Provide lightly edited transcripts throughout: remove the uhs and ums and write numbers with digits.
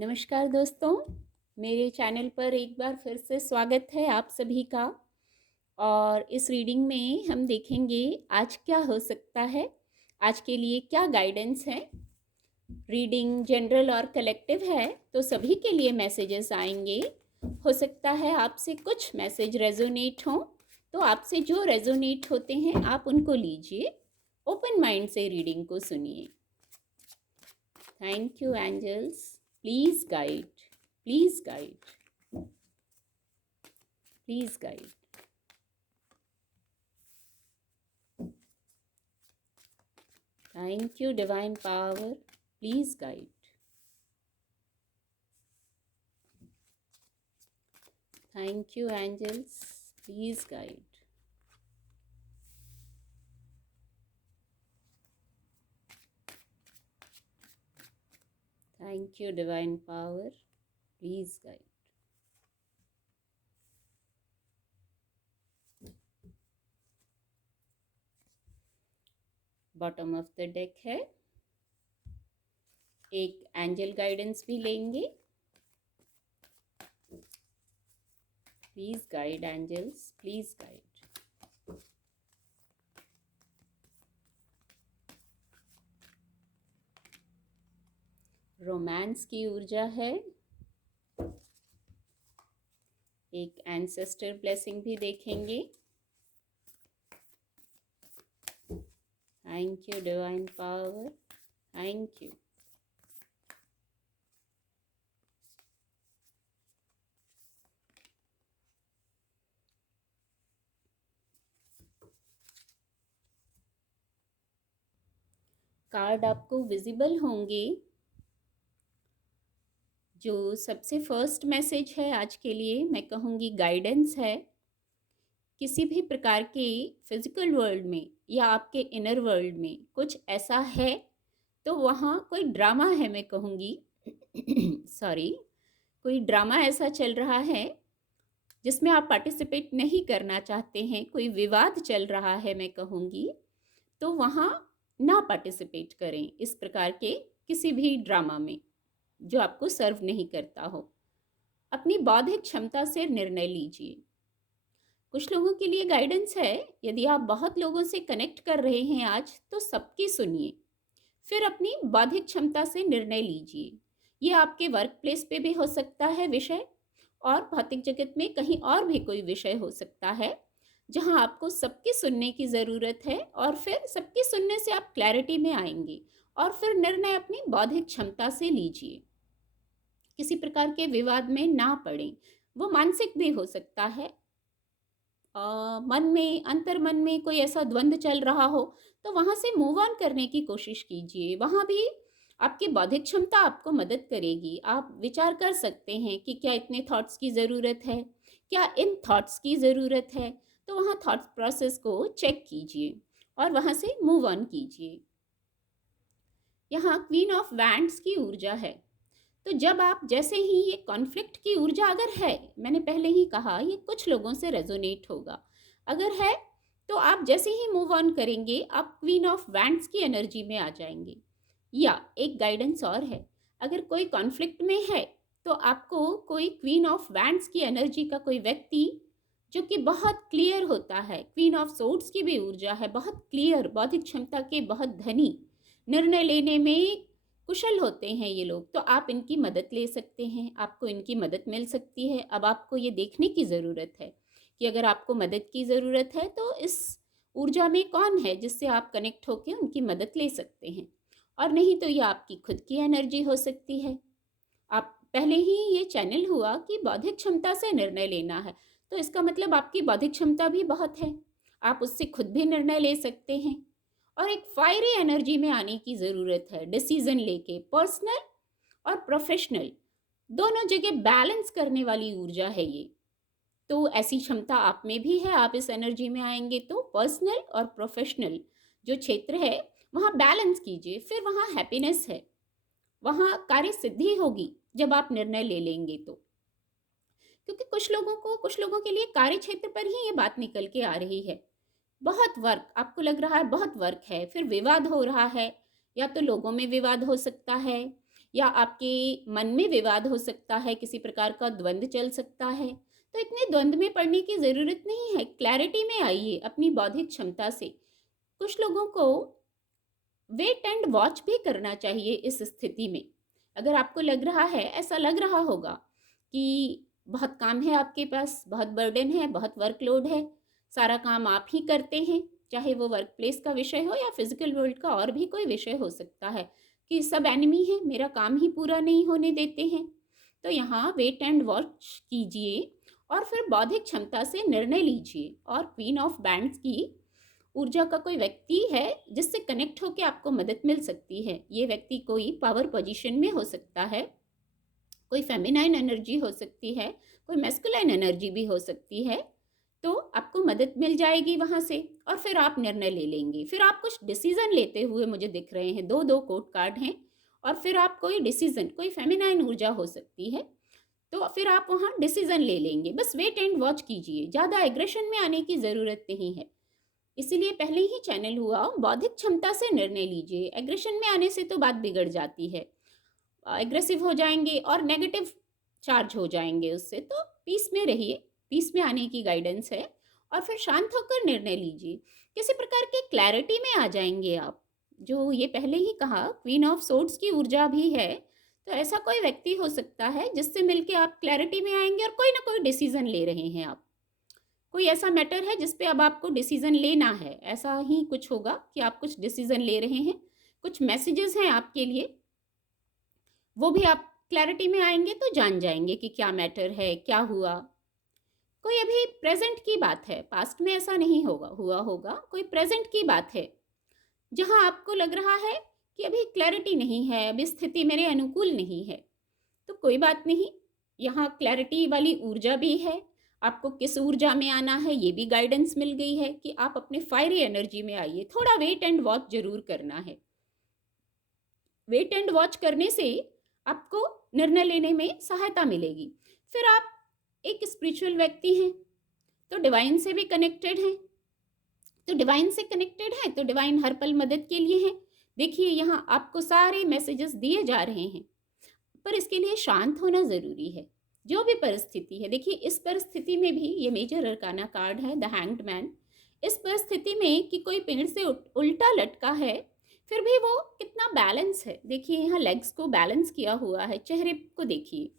नमस्कार दोस्तों, मेरे चैनल पर एक बार फिर से स्वागत है आप सभी का। और इस रीडिंग में हम देखेंगे आज क्या हो सकता है, आज के लिए क्या गाइडेंस है। रीडिंग जनरल और कलेक्टिव है तो सभी के लिए मैसेजेस आएंगे। हो सकता है आपसे कुछ मैसेज रेजोनेट हों, तो आपसे जो रेजोनेट होते हैं आप उनको लीजिए। ओपन माइंड से रीडिंग को सुनिए। Thank you angels, please guide, please guide, please guide. Thank you divine power, please guide. Thank you angels, please guide. Thank you divine power, please guide. Bottom of the deck है, एक angel guidance भी लेंगे। Please guide angels, please guide. Romance की ऊर्जा है, एक ancestor blessing भी देखेंगे। Thank you divine power, thank you. Card आपको विजिबल होंगे। जो सबसे फर्स्ट मैसेज है आज के लिए, मैं कहूँगी गाइडेंस है। किसी भी प्रकार के फिजिकल वर्ल्ड में या आपके इनर वर्ल्ड में कुछ ऐसा है तो वहाँ कोई ड्रामा है, मैं कहूँगी सॉरी, कोई ड्रामा ऐसा चल रहा है जिसमें आप पार्टिसिपेट नहीं करना चाहते हैं, कोई विवाद चल रहा है मैं कहूँगी, तो वहाँ ना पार्टिसिपेट करें इस प्रकार के किसी भी ड्रामा में जो आपको सर्व नहीं करता हो। अपनी बौद्धिक क्षमता से निर्णय लीजिए। कुछ लोगों के लिए गाइडेंस है, यदि आप बहुत लोगों से कनेक्ट कर रहे हैं आज तो सबकी सुनिए, फिर अपनी बौद्धिक क्षमता से निर्णय लीजिए। ये आपके वर्क प्लेस पे भी हो सकता है विषय, और भौतिक जगत में कहीं और भी कोई विषय हो सकता है जहां आपको सबकी सुनने की ज़रूरत है, और फिर सबकी सुनने से आप क्लैरिटी में आएंगे और फिर निर्णय अपनी बौद्धिक क्षमता से लीजिए। किसी प्रकार के विवाद में ना पड़ें, वो मानसिक भी हो सकता है। मन में, अंतर मन में कोई ऐसा द्वंद्व चल रहा हो तो वहाँ से मूव ऑन करने की कोशिश कीजिए। वहाँ भी आपकी बौद्धिक क्षमता आपको मदद करेगी। आप विचार कर सकते हैं कि क्या इतने थॉट्स की ज़रूरत है, क्या इन थॉट्स की ज़रूरत है, तो वहाँ थॉट प्रोसेस को चेक कीजिए और वहाँ से मूव ऑन कीजिए। यहाँ क्वीन ऑफ वैंड्स की ऊर्जा है, तो जब आप जैसे ही ये कॉन्फ्लिक्ट की ऊर्जा अगर है, मैंने पहले ही कहा ये कुछ लोगों से रेजोनेट होगा, अगर है तो आप जैसे ही मूव ऑन करेंगे आप क्वीन ऑफ वैंड्स की एनर्जी में आ जाएंगे। या एक गाइडेंस और है, अगर कोई कॉन्फ्लिक्ट में है तो आपको कोई क्वीन ऑफ वैंड्स की एनर्जी का कोई व्यक्ति जो कि बहुत क्लियर होता है, क्वीन ऑफ सोर्ड्स की भी ऊर्जा है, बहुत क्लियर, बौद्धिक क्षमता के बहुत धनी, निर्णय लेने में कुशल होते हैं ये लोग, तो आप इनकी मदद ले सकते हैं, आपको इनकी मदद मिल सकती है। अब आपको ये देखने की ज़रूरत है कि अगर आपको मदद की ज़रूरत है तो इस ऊर्जा में कौन है जिससे आप कनेक्ट होकर उनकी मदद ले सकते हैं, और नहीं तो ये आपकी खुद की एनर्जी हो सकती है। आप पहले ही ये चैनल हुआ कि बौद्धिक क्षमता से निर्णय लेना है, तो इसका मतलब आपकी बौद्धिक क्षमता भी बहुत है, आप उससे खुद भी निर्णय ले सकते हैं। और एक फायरी एनर्जी में आने की ज़रूरत है, डिसीजन लेके, पर्सनल और प्रोफेशनल दोनों जगह बैलेंस करने वाली ऊर्जा है ये। तो ऐसी क्षमता आप में भी है, आप इस एनर्जी में आएंगे तो पर्सनल और प्रोफेशनल जो क्षेत्र है वहाँ बैलेंस कीजिए, फिर वहाँ हैप्पीनेस है, वहाँ कार्य सिद्धि होगी जब आप निर्णय ले लेंगे तो। क्योंकि कुछ लोगों के लिए कार्य क्षेत्र पर ही ये बात निकल के आ रही है, बहुत वर्क, आपको लग रहा है बहुत वर्क है, फिर विवाद हो रहा है, या तो लोगों में विवाद हो सकता है, या आपके मन में विवाद हो सकता है, किसी प्रकार का द्वंद्व चल सकता है। तो इतने द्वंद्व में पड़ने की ज़रूरत नहीं है, क्लैरिटी में आइए अपनी बौद्धिक क्षमता से। कुछ लोगों को वेट एंड वॉच भी करना चाहिए इस स्थिति में। अगर आपको लग रहा है, ऐसा लग रहा होगा कि बहुत काम है आपके पास, बहुत बर्डन है, बहुत वर्कलोड है, सारा काम आप ही करते हैं, चाहे वो वर्क प्लेस का विषय हो या फिजिकल वर्ल्ड का और भी कोई विषय हो सकता है, कि सब एनिमी है, मेरा काम ही पूरा नहीं होने देते हैं। तो यहाँ वेट एंड वॉच कीजिए और फिर बौद्धिक क्षमता से निर्णय लीजिए। और क्वीन ऑफ बैंड्स की ऊर्जा का कोई व्यक्ति है जिससे कनेक्ट होकर आपको मदद मिल सकती है। ये व्यक्ति कोई पावर पोजीशन में हो सकता है, कोई फेमिनाइन एनर्जी हो सकती है, कोई मैस्कुलाइन एनर्जी भी हो सकती है। तो आपको मदद मिल जाएगी वहाँ से और फिर आप निर्णय ले लेंगे। फिर आप कुछ डिसीजन लेते हुए मुझे दिख रहे हैं, दो दो कोर्ट कार्ड हैं, और फिर आप कोई डिसीजन, कोई फेमिनाइन ऊर्जा हो सकती है, तो फिर आप वहाँ डिसीजन ले लेंगे। बस वेट एंड वॉच कीजिए, ज़्यादा एग्रेशन में आने की ज़रूरत नहीं है। इसीलिए पहले ही चैनल हुआ, बौद्धिक क्षमता से निर्णय लीजिए। एग्रेशन में आने से तो बात बिगड़ जाती है, एग्रेसिव हो जाएंगे और नेगेटिव चार्ज हो जाएंगे उससे। तो पीस में रहिए, पीस में आने की गाइडेंस है। और फिर शांत होकर निर्णय लीजिए, किसी प्रकार के क्लैरिटी में आ जाएंगे आप। जो ये पहले ही कहा, क्वीन ऑफ सोर्ड्स की ऊर्जा भी है, तो ऐसा कोई व्यक्ति हो सकता है जिससे मिलके आप क्लैरिटी में आएंगे और कोई ना कोई डिसीजन ले रहे हैं आप। कोई ऐसा मैटर है जिस पे अब आपको डिसीजन लेना है, ऐसा ही कुछ होगा कि आप कुछ डिसीजन ले रहे हैं, कुछ मैसेजेस हैं आपके लिए, वो भी आप क्लैरिटी में आएंगे तो जान जाएंगे कि क्या मैटर है, क्या हुआ। कोई अभी प्रेजेंट की बात है, पास्ट में ऐसा नहीं होगा, कोई प्रेजेंट की बात है जहां आपको लग रहा है कि अभी क्लैरिटी नहीं है, अभी स्थिति मेरे अनुकूल नहीं है। तो कोई बात नहीं, यहाँ क्लैरिटी वाली ऊर्जा भी है। आपको किस ऊर्जा में आना है ये भी गाइडेंस मिल गई है कि आप अपने फायरी एनर्जी में आइए। थोड़ा वेट एंड वॉच जरूर करना है। वेट एंड वॉच करने से आपको निर्णय लेने में सहायता मिलेगी। फिर आप एक स्पिरिचुअल व्यक्ति हैं, तो डिवाइन से भी कनेक्टेड हैं, तो डिवाइन हर पल मदद के लिए है। देखिए यहाँ आपको सारे मैसेजेस दिए जा रहे हैं, पर इसके लिए शांत होना जरूरी है। जो भी परिस्थिति है, देखिए इस परिस्थिति में भी ये मेजर अरकाना कार्ड है, द हैंग्ड मैन। इस परिस्थिति में कि कोई पेड़ से उल्टा लटका है, फिर भी वो कितना बैलेंस है। देखिए यहाँ लेग्स को बैलेंस किया हुआ है, चेहरे को देखिए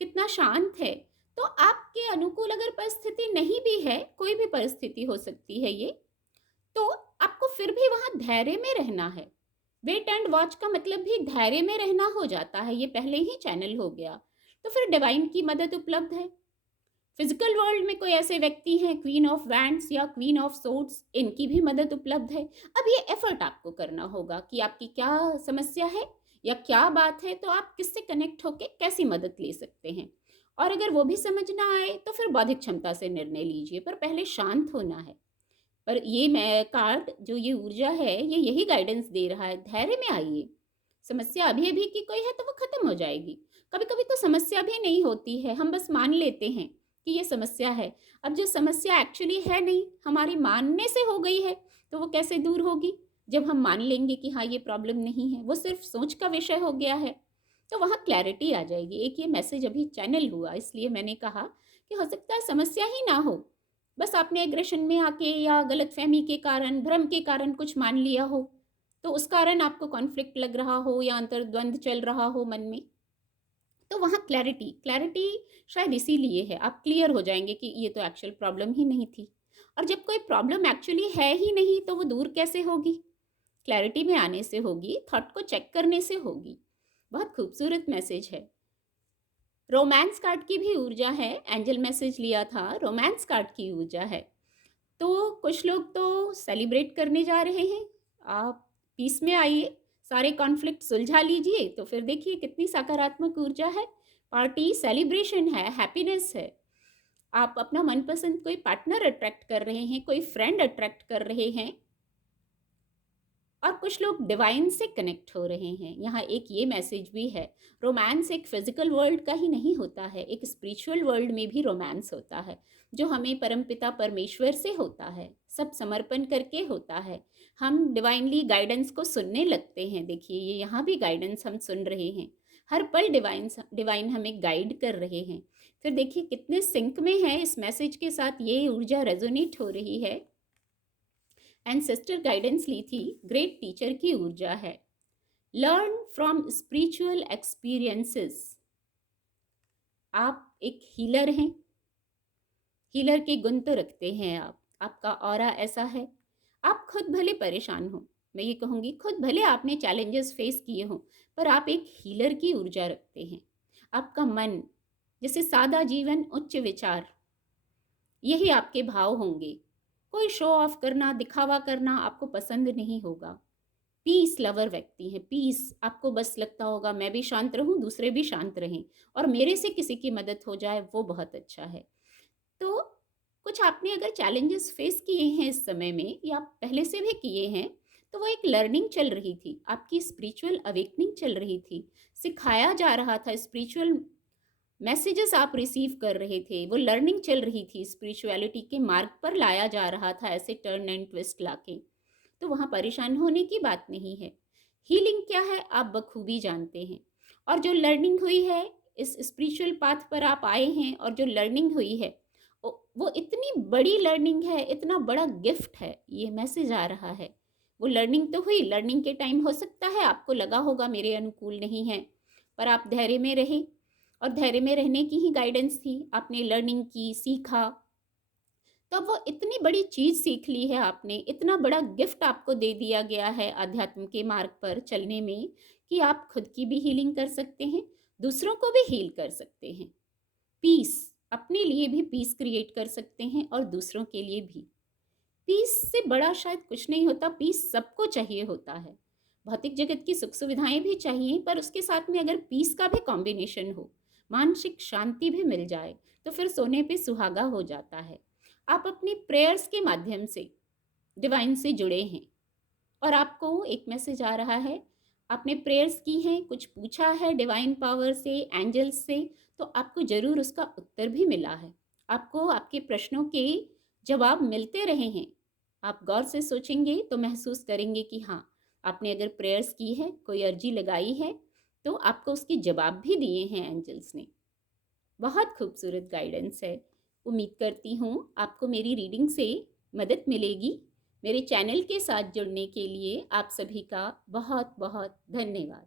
कितना शांत है। तो आपके अनुकूल अगर परिस्थिति नहीं भी है, कोई भी परिस्थिति हो सकती है ये, तो आपको फिर भी वहां धैर्य में रहना है। वेट एंड वॉच का मतलब भी धैर्य में रहना हो जाता है, ये पहले ही चैनल हो गया। तो फिर डिवाइन की मदद उपलब्ध है। फिजिकल वर्ल्ड में कोई ऐसे व्यक्ति हैं, क्वीन ऑफ वैंड्स या क्वीन ऑफ सोर्ड्स, इनकी भी मदद उपलब्ध है। अब ये एफर्ट आपको करना होगा कि आपकी क्या समस्या है या क्या बात है, तो आप किससे कनेक्ट होकर कैसी मदद ले सकते हैं। और अगर वो भी समझ ना आए तो फिर बौद्धिक क्षमता से निर्णय लीजिए, पर पहले शांत होना है। पर ये मैं कार्ड, जो ये ऊर्जा है, ये यही गाइडेंस दे रहा है, धैर्य में आइए। समस्या अभी अभी की कोई है तो वो खत्म हो जाएगी। कभी कभी तो समस्या भी नहीं होती है, हम बस मान लेते हैं कि ये समस्या है। अब जो समस्या एक्चुअली है नहीं, हमारी मानने से हो गई है, तो वो कैसे दूर होगी। जब हम मान लेंगे कि हाँ ये प्रॉब्लम नहीं है, वो सिर्फ सोच का विषय हो गया है, तो वहाँ क्लैरिटी आ जाएगी। एक ये मैसेज अभी चैनल हुआ, इसलिए मैंने कहा कि हो सकता है समस्या ही ना हो, बस आपने एग्रेशन में आके या गलतफहमी के कारण, भ्रम के कारण कुछ मान लिया हो, तो उस कारण आपको कॉन्फ्लिक्ट लग रहा हो या अंतर्द्वंद चल रहा हो मन में। तो वहाँ क्लैरिटी शायद इसीलिए है, आप क्लियर हो जाएंगे कि ये तो एक्चुअल प्रॉब्लम ही नहीं थी। और जब कोई प्रॉब्लम एक्चुअली है ही नहीं, तो वो दूर कैसे होगी। क्लैरिटी में आने से होगी, थॉट को चेक करने से होगी। बहुत खूबसूरत मैसेज है। रोमांस कार्ड की भी ऊर्जा है, एंजल मैसेज लिया था, रोमांस कार्ड की ऊर्जा है। तो कुछ लोग तो सेलिब्रेट करने जा रहे हैं, आप पीस में आइए, सारे कॉन्फ्लिक्ट सुलझा लीजिए, तो फिर देखिए कितनी सकारात्मक ऊर्जा है। पार्टी, सेलिब्रेशन है, हैप्पीनेस है। आप अपना मनपसंद कोई पार्टनर अट्रैक्ट कर रहे हैं, कोई फ्रेंड अट्रैक्ट कर रहे हैं, और कुछ लोग डिवाइन से कनेक्ट हो रहे हैं। यहाँ एक ये मैसेज भी है, रोमांस एक फिजिकल वर्ल्ड का ही नहीं होता है, एक स्पिरिचुअल वर्ल्ड में भी रोमांस होता है, जो हमें परमपिता परमेश्वर से होता है, सब समर्पण करके होता है। हम डिवाइनली गाइडेंस को सुनने लगते हैं। देखिए ये यहाँ भी गाइडेंस हम सुन रहे हैं, हर पल डिवाइन हमें गाइड कर रहे हैं। फिर देखिए कितने सिंक में है इस मैसेज के साथ, ये ऊर्जा रेजोनेट हो रही है। एंसेस्टर गाइडेंस ली थी, ग्रेट टीचर की ऊर्जा है। Learn from spiritual experiences. आप एक हीलर हैं, हीलर के गुण तो रखते हैं आप, आपका ऑरा ऐसा है। आप खुद भले परेशान हो, मैं ये कहूँगी खुद भले आपने चैलेंजेस फेस किए हों, पर आप एक हीलर की ऊर्जा रखते हैं। आपका मन जैसे सादा जीवन उच्च विचार, यही आपके भाव होंगे। कोई शो ऑफ करना, दिखावा करना आपको पसंद नहीं होगा। पीस लवर व्यक्ति हैं, पीस आपको बस लगता होगा मैं भी शांत रहूं, दूसरे भी शांत रहें, और मेरे से किसी की मदद हो जाए वो बहुत अच्छा है। तो कुछ आपने अगर चैलेंजेस फेस किए हैं इस समय में या पहले से भी किए हैं, तो वो एक लर्निंग चल रही थी, आपकी स्पिरिचुअल अवेकनिंग चल रही थी, सिखाया जा रहा था, स्पिरिचुअल मैसेजेस आप रिसीव कर रहे थे, वो लर्निंग चल रही थी, स्पिरिचुअलिटी के मार्ग पर लाया जा रहा था ऐसे टर्न एंड ट्विस्ट लाके। तो वहाँ परेशान होने की बात नहीं है। हीलिंग क्या है आप बखूबी जानते हैं, और जो लर्निंग हुई है इस स्पिरिचुअल पाथ पर आप आए हैं, और जो लर्निंग हुई है वो इतनी बड़ी लर्निंग है, इतना बड़ा गिफ्ट है, ये मैसेज आ रहा है। वो लर्निंग तो हुई, लर्निंग के टाइम हो सकता है आपको लगा होगा मेरे अनुकूल नहीं है, पर आप धैर्य में रहे, और धैर्य में रहने की ही गाइडेंस थी। आपने लर्निंग की, सीखा, तो अब वो इतनी बड़ी चीज़ सीख ली है आपने, इतना बड़ा गिफ्ट आपको दे दिया गया है अध्यात्म के मार्ग पर चलने में, कि आप खुद की भी हीलिंग कर सकते हैं, दूसरों को भी हील कर सकते हैं। पीस, अपने लिए भी पीस क्रिएट कर सकते हैं और दूसरों के लिए भी। पीस से बड़ा शायद कुछ नहीं होता, पीस सबको चाहिए होता है। भौतिक जगत की सुख सुविधाएं भी चाहिए, पर उसके साथ में अगर पीस का भी कॉम्बिनेशन हो, मानसिक शांति भी मिल जाए, तो फिर सोने पे सुहागा हो जाता है। आप अपनी प्रेयर्स के माध्यम से डिवाइन से जुड़े हैं, और आपको एक मैसेज आ रहा है, आपने प्रेयर्स की हैं, कुछ पूछा है डिवाइन पावर से, एंजल्स से, तो आपको ज़रूर उसका उत्तर भी मिला है। आपको आपके प्रश्नों के जवाब मिलते रहे हैं। आप गौर से सोचेंगे तो महसूस करेंगे कि हाँ, आपने अगर प्रेयर्स की है, कोई अर्जी लगाई है, तो आपको उसके जवाब भी दिए हैं एंजल्स ने। बहुत खूबसूरत गाइडेंस है। उम्मीद करती हूँ आपको मेरी रीडिंग से मदद मिलेगी। मेरे चैनल के साथ जुड़ने के लिए आप सभी का बहुत बहुत धन्यवाद।